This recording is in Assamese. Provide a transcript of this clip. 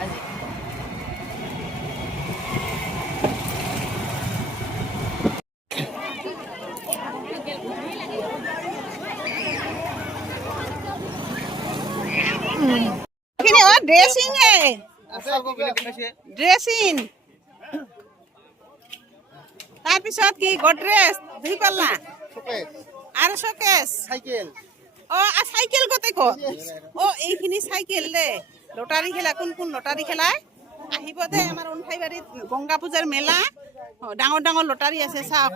আজি ড্ৰেছিং তাৰপিছত কি গডৰেজ ধুই পাল্লা আৰু শোকেস সাইকেল চাইকেল গোটেই ক'ত এইখিনি চাইকেল দে লটাৰী খেলা কোন লটাৰী খেলাই আহিব দে আমাৰ উনঠাইবাৰীত গংগা পূজাৰ মেলা ডাঙৰ ডাঙৰ লটাৰী আছে চাওক